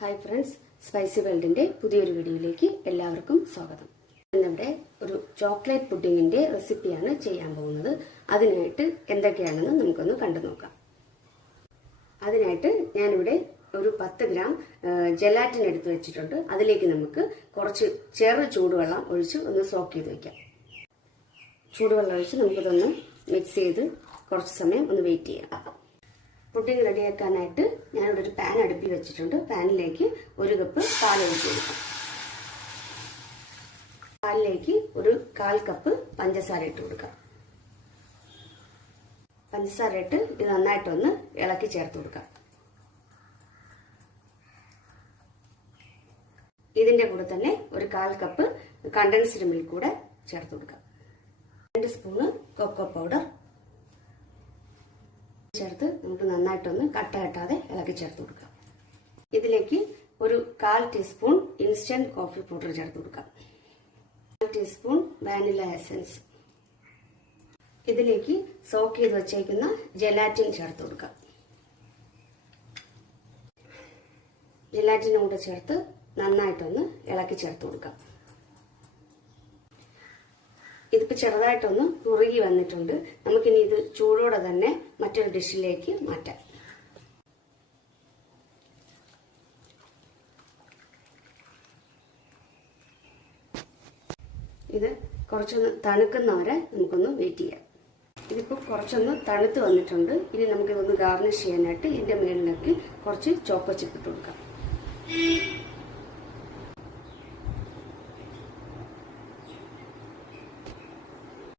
Hi friends, spicy വേൾഡിന്റെ പുതിയൊരു വീഡിയോയിലേക്ക് എല്ലാവർക്കും സ്വാഗതം. ഇന്നിവിടെ ഒരു ചോക്ലേറ്റ് പുഡിങ്ങിന്റെ റെസിപ്പിയാണ് ചെയ്യാൻ പോകുന്നത്. അതിനായിട്ട് എന്തൊക്കെയാണെന്ന് നമുക്കൊന്ന് കണ്ടു നോക്കാം. അതിനായിട്ട് ഞാനിവിടെ ഒരു 10 ഗ്രാം ജെലാറ്റിൻ എടുത്ത് വെച്ചിട്ടുണ്ട്. അതിലേക്ക് നമുക്ക് കുറച്ച് ചെറു ചൂടുവെള്ളം ഒഴിച്ച് ഒന്ന് സോക്ക് ചെയ്ത് വെക്കാം. ചൂടുവെള്ളം ഒഴിച്ച് നമുക്കിതൊന്ന് മിക്സ് ചെയ്ത് കുറച്ച് സമയം ഒന്ന് വെയിറ്റ് ചെയ്യാം. പുഡിംഗ് റെഡിയാക്കാനായിട്ട് ഞാനിവിടെ ഒരു പാൻ അടുപ്പിൽ വെച്ചിട്ടുണ്ട്. പാനിലേക്ക് 1 കപ്പ് പാൽ ഒഴിച്ച് കൊടുക്കാം. പാലിലേക്ക് ഒരു 1/4 കപ്പ് പഞ്ചസാര ഇട്ട് കൊടുക്കാം. പഞ്ചസാര ഇട്ട് ഇത് നന്നായിട്ടൊന്ന് ഇളക്കി ചേർത്ത് കൊടുക്കാം. ഇതിന്റെ കൂടെ തന്നെ ഒരു 1/4 കപ്പ് കണ്ടൻസ്ഡ് മിൽക്ക് കൂടെ ചേർത്ത് കൊടുക്കാം. 2 സ്പൂണ് കൊക്കോ പൗഡർ ചേർത്ത് നമുക്ക് നന്നായിട്ടൊന്ന് കട്ട കെട്ടാതെ ഇളക്കി ചേർത്ത് കൊടുക്കാം. ഇതിലേക്ക് ഒരു 1/4 ടീസ്പൂൺ ഇൻസ്റ്റന്റ് കോഫി പൗഡർ ചേർത്ത് കൊടുക്കാം. 1/4 ടീസ്പൂൺ വാനില എസൻസ്. ഇതിലേക്ക് സോക്ക് ചെയ്ത് വെച്ചേക്കുന്ന ജെലാറ്റിൻ ചേർത്ത് കൊടുക്കാം. ജെലാറ്റിനും കൂടെ ചേർത്ത് നന്നായിട്ടൊന്ന് ഇളക്കി ചേർത്ത് കൊടുക്കാം. ഇതിപ്പോൾ ചെറുതായിട്ടൊന്ന് കുറുകി വന്നിട്ടുണ്ട്. നമുക്കിനി ഇത് ചൂടോടെ തന്നെ മറ്റൊരു ഡിഷിലേക്ക് മാറ്റാം. ഇത് കുറച്ചൊന്ന് തണുക്കുന്നവരെ നമുക്കൊന്ന് വെയിറ്റ് ചെയ്യാം. ഇതിപ്പോൾ കുറച്ചൊന്ന് തണുത്ത് വന്നിട്ടുണ്ട്. ഇനി നമുക്കിതൊന്ന് ഗാർണിഷ് ചെയ്യാനായിട്ട് ഇതിന്റെ മുകളിലേക്ക് കുറച്ച് ചോക്കോ ചിപ്പ് ഇട്ട് കൊടുക്കാം.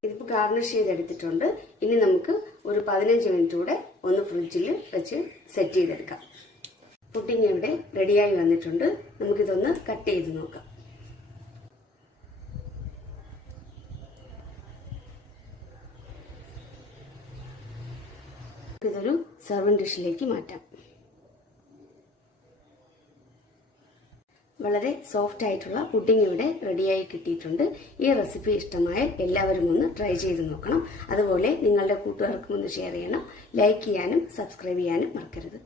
ഇതിപ്പോൾ ഗാർണിഷ് ചെയ്തെടുത്തിട്ടുണ്ട്. ഇനി നമുക്ക് ഒരു 15 മിനിറ്റ് കൂടെ ഒന്ന് ഫ്രിഡ്ജിൽ വെച്ച് സെറ്റ് ചെയ്തെടുക്കാം. പുഡിംഗ് ഇവിടെ റെഡിയായി വന്നിട്ടുണ്ട്. നമുക്കിതൊന്ന് കട്ട് ചെയ്ത് നോക്കാം. ഇതൊരു സർവിംഗ് ഡിഷിലേക്ക് മാറ്റാം. വളരെ സോഫ്റ്റ് ആയിട്ടുള്ള പുഡിംഗ് ഇവിടെ റെഡിയായി കിട്ടിയിട്ടുണ്ട്. ഈ റെസിപ്പി ഇഷ്ടമായാൽ എല്ലാവരും ഒന്ന് ട്രൈ ചെയ്ത് നോക്കണം. അതുപോലെ നിങ്ങളുടെ കൂട്ടുകാർക്കും ഒന്ന് ഷെയർ ചെയ്യണം. ലൈക്ക് ചെയ്യാനും സബ്സ്ക്രൈബ് ചെയ്യാനും മറക്കരുത്.